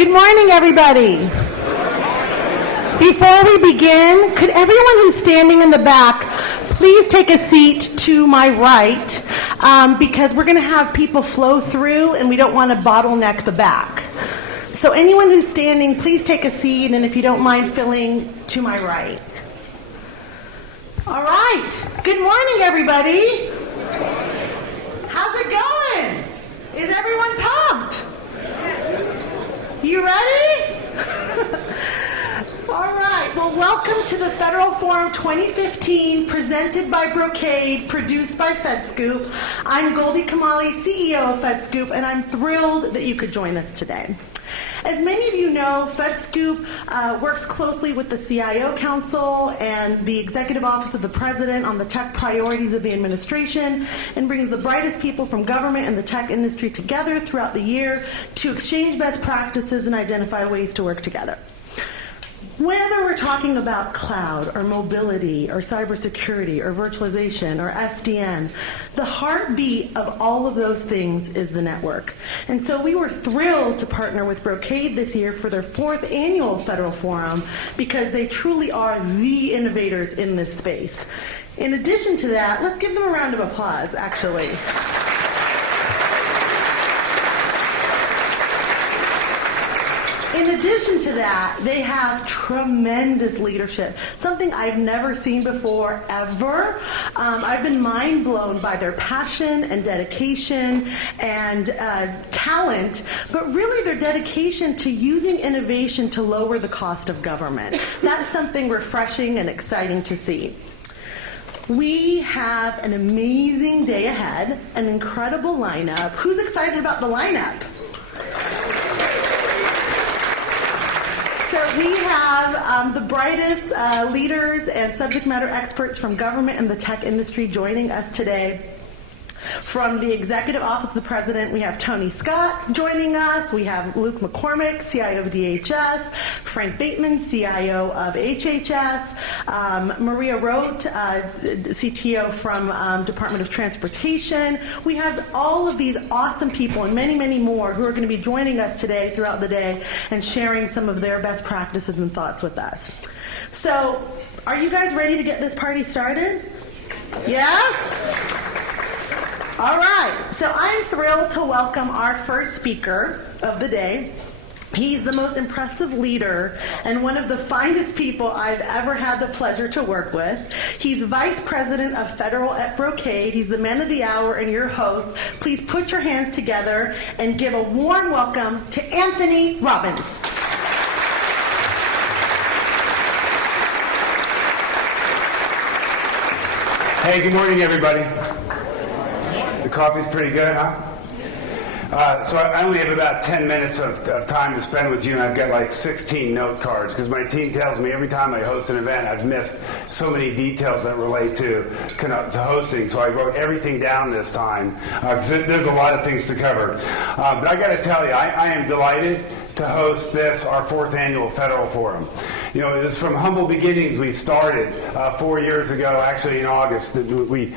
Good morning, everybody. Before we begin, could everyone who's standing in the back please take a seat to my right, because we're going to have people flow through and we don't want to bottleneck the back. So anyone who's standing, please take a seat, and if you don't mind filling to my right. All right. Good morning, everybody. How's it going? Is everyone pumped? You ready? All right. Well, welcome to the Federal Forum 2015, presented by Brocade, produced by FedScoop. I'm Goldy, Kamali, CEO of FedScoop, and I'm thrilled that you could join us today. As many of you know, FedScoop works closely with the CIO Council and the Executive Office of the President on the tech priorities of the administration, and brings the brightest people from government and the tech industry together throughout the year to exchange best practices and identify ways to work together. Whether we're talking about cloud or mobility or cybersecurity or virtualization or SDN, the heartbeat of all of those things is the network. And so we were thrilled to partner with Brocade this year for their 4th annual Federal Forum, because they truly are the innovators in this space. In addition to that, let's give them a round of applause, actually. In addition to that, they have tremendous leadership, something I've never seen before, ever. I've been mind blown by their passion and dedication and talent, but really their dedication to using innovation to lower the cost of government. That's something refreshing and exciting to see. We have an amazing day ahead, an incredible lineup. Who's excited about the lineup? So we have the brightest leaders and subject matter experts from government and the tech industry joining us today. From the Executive Office of the President, we have Tony Scott joining us. We have Luke McCormick, CIO of DHS, Frank Bateman, CIO of HHS, Maria Roth, CTO from Department of Transportation. We have all of these awesome people and many, many more who are going to be joining us today throughout the day and sharing some of their best practices and thoughts with us. So, are you guys ready to get this party started? Yes? All right, so I'm thrilled to welcome our first speaker of the day. He's the most impressive leader and one of the finest people I've ever had the pleasure to work with. He's Vice President of Federal at Brocade. He's the man of the hour and your host. Please put your hands together and give a warm welcome to Anthony Robbins. Hey, good morning, everybody. The coffee's pretty good, huh? So I only have about 10 minutes of time to spend with you, and I've got like 16 note cards, because my team tells me every time I host an event, I've missed so many details that relate to hosting. So I wrote everything down this time, because there's a lot of things to cover. But I got to tell you, I am delighted to host this, our 4th annual Federal Forum. You know, it was from humble beginnings. We started 4 years ago, actually in August. We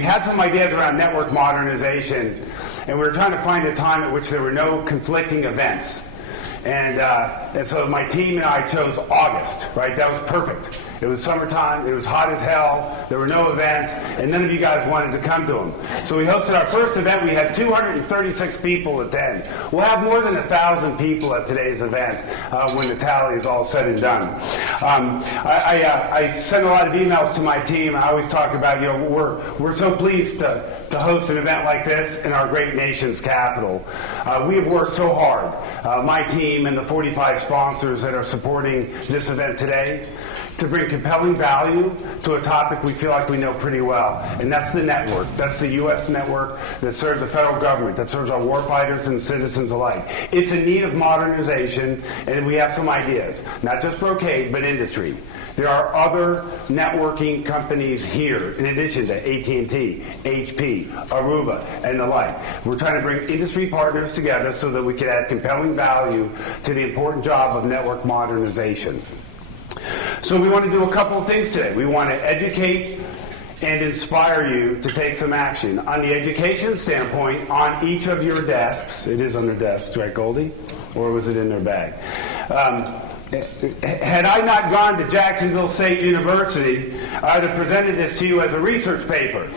had some ideas around network modernization, and we were trying to find a time at which there were no conflicting events. And so my team and I chose August, right? That was perfect. It was summertime, it was hot as hell, there were no events, and none of you guys wanted to come to them. So we hosted our first event. We had 236 people attend. We'll have more than 1,000 people at today's event when the tally is all said and done. I send a lot of emails to my team. I always talk about, you know, we're so pleased to host an event like this in our great nation's capital. We have worked so hard, my team and the 45 sponsors that are supporting this event today, to bring compelling value to a topic we feel like we know pretty well, and that's the network. That's the U.S. network that serves the federal government, that serves our warfighters and citizens alike. It's in need of modernization, and we have some ideas, not just Brocade, but industry. There are other networking companies here, in addition to AT&T, HP, Aruba, and the like. We're trying to bring industry partners together so that we can add compelling value to the important job of network modernization. So we want to do a couple of things today. We want to educate and inspire you to take some action. On the education standpoint, on each of your desks, it is on their desks, right, Goldy? Or was it in their bag? Had I not gone to Jacksonville State University, I would have presented this to you as a research paper.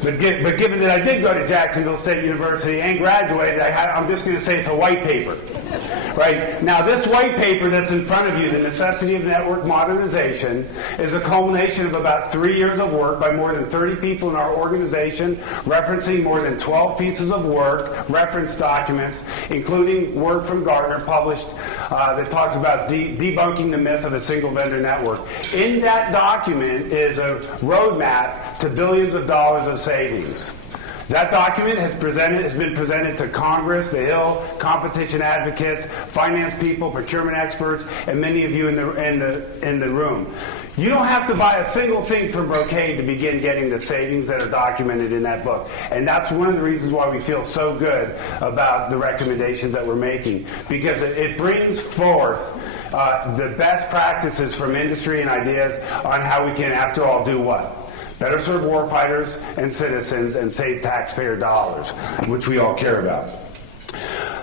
But given that I did go to Jacksonville State University and graduated, I'm just going to say it's a white paper. Right? Now, this white paper that's in front of you, The Necessity of Network Modernization, is a culmination of about 3 years of work by more than 30 people in our organization, referencing more than 12 pieces of work, reference documents, including work from Gartner published that talks about debunking the myth of a single vendor network. In that document is a roadmap to billions of dollars of savings. That document has been presented to Congress, the Hill, competition advocates, finance people, procurement experts, and many of you in the room. You don't have to buy a single thing from Brocade to begin getting the savings that are documented in that book. And that's one of the reasons why we feel so good about the recommendations that we're making, because it brings forth the best practices from industry and ideas on how we can, after all, do what? Better serve warfighters and citizens and save taxpayer dollars, which we all care about.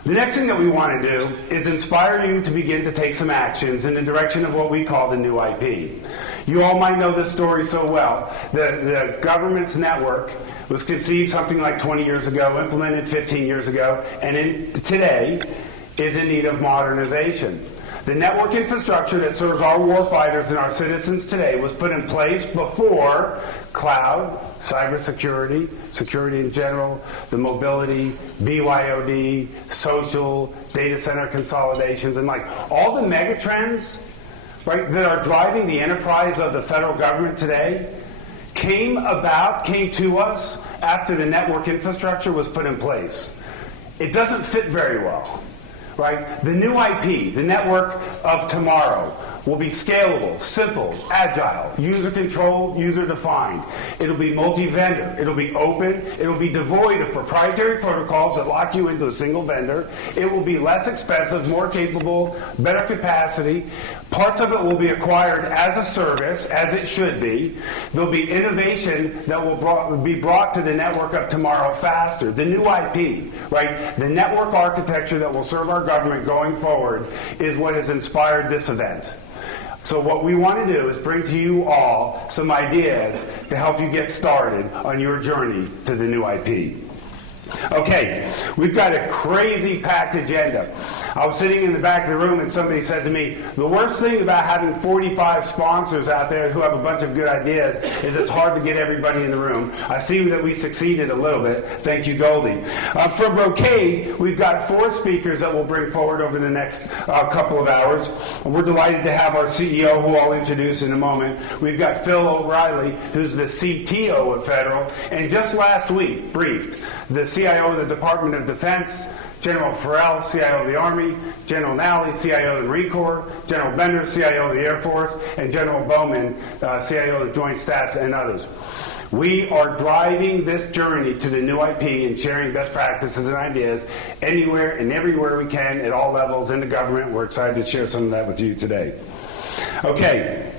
The next thing that we want to do is inspire you to begin to take some actions in the direction of what we call the new IP. You all might know this story so well. The government's network was conceived something like 20 years ago, implemented 15 years ago, and today is in need of modernization. The network infrastructure that serves our warfighters and our citizens today was put in place before cloud, cybersecurity, security in general, the mobility, BYOD, social, data center consolidations, and like all the megatrends, right, that are driving the enterprise of the federal government today came to us after the network infrastructure was put in place. It doesn't fit very well. Right? The new IP, the network of tomorrow, will be scalable, simple, agile, user-controlled, user-defined. It'll be multi-vendor. It'll be open. It'll be devoid of proprietary protocols that lock you into a single vendor. It will be less expensive, more capable, better capacity. Parts of it will be acquired as a service, as it should be. There'll be innovation that will be brought to the network of tomorrow faster. The new IP, right? The network architecture that will serve our government going forward is what has inspired this event. So what we want to do is bring to you all some ideas to help you get started on your journey to the new IP. Okay, we've got a crazy packed agenda. I was sitting in the back of the room and somebody said to me, the worst thing about having 45 sponsors out there who have a bunch of good ideas is it's hard to get everybody in the room. I see that we succeeded a little bit. Thank you, Goldy. From Brocade, we've got 4 speakers that we'll bring forward over the next couple of hours. We're delighted to have our CEO, who I'll introduce in a moment. We've got Phil O'Reilly, who's the CTO of Federal, and just last week briefed the CIO of the Department of Defense, General Farrell, CIO of the Army, General Nally, CIO of the Marine Corps, General Bender, CIO of the Air Force, and General Bowman, CIO of the Joint Staffs, and others. We are driving this journey to the new IP and sharing best practices and ideas anywhere and everywhere we can at all levels in the government. We're excited to share some of that with you today. Okay.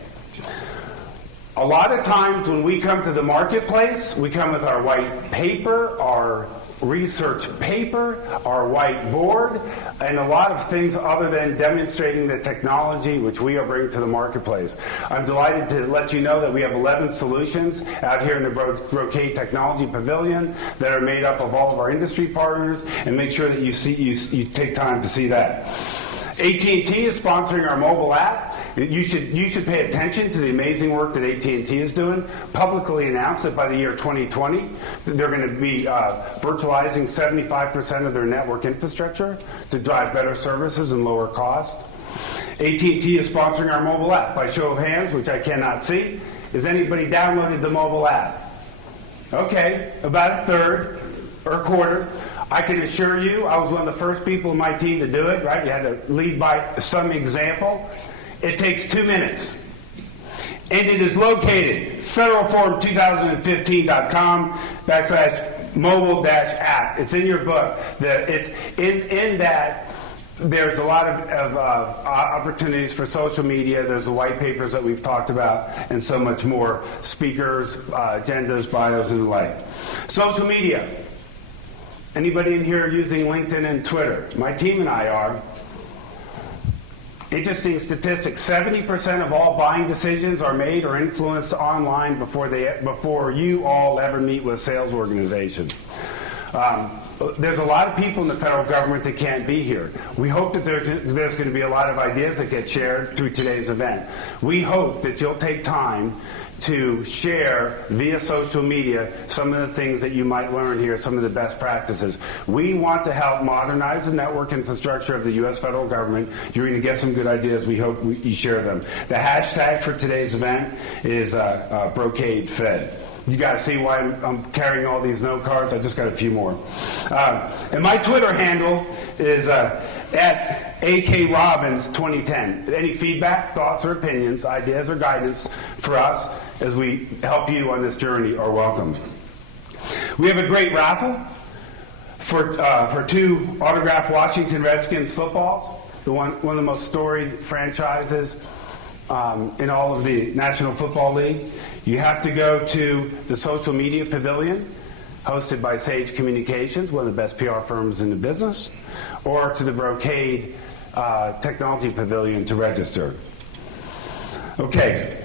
A lot of times when we come to the marketplace, we come with our white paper, our research paper, our whiteboard, and a lot of things other than demonstrating the technology which we are bringing to the marketplace. I'm delighted to let you know that we have 11 solutions out here in the Brocade Technology Pavilion that are made up of all of our industry partners, and make sure that you take time to see that. AT&T is sponsoring our mobile app. You should pay attention to the amazing work that AT&T is doing. Publicly announced that by the year 2020, they're going to be virtualizing 75% of their network infrastructure to drive better services and lower cost. AT&T is sponsoring our mobile app. By show of hands, which I cannot see, has anybody downloaded the mobile app? Okay, about a third or a quarter. I can assure you, I was one of the first people in my team to do it, right? You had to lead by some example. It takes 2 minutes. And it is located federalforum2015.com/mobile-app. It's in your book. It's in that there's a lot of opportunities for social media. There's the white papers that we've talked about and so much more. Speakers, agendas, bios, and the like. Social media. Anybody in here using LinkedIn and Twitter? My team and I are. Interesting statistics, 70% of all buying decisions are made or influenced online before you all ever meet with a sales organization. There's a lot of people in the federal government that can't be here. We hope that there's going to be a lot of ideas that get shared through today's event. We hope that you'll take time to share via social media some of the things that you might learn here, some of the best practices. We want to help modernize the network infrastructure of the U.S. federal government. You're going to get some good ideas. We hope you share them. The hashtag for today's event is Brocade Fed. You guys see why I'm carrying all these note cards? I just got a few more. And my Twitter handle is at AKRobbins 2010. Any feedback, thoughts, or opinions, ideas, or guidance for us as we help you on this journey are welcome. We have a great raffle for 2 autographed Washington Redskins footballs, one of the most storied franchises in all of the National Football League. You have to go to the Social Media Pavilion, hosted by Sage Communications, one of the best PR firms in the business, or to the Brocade Technology Pavilion to register. Okay.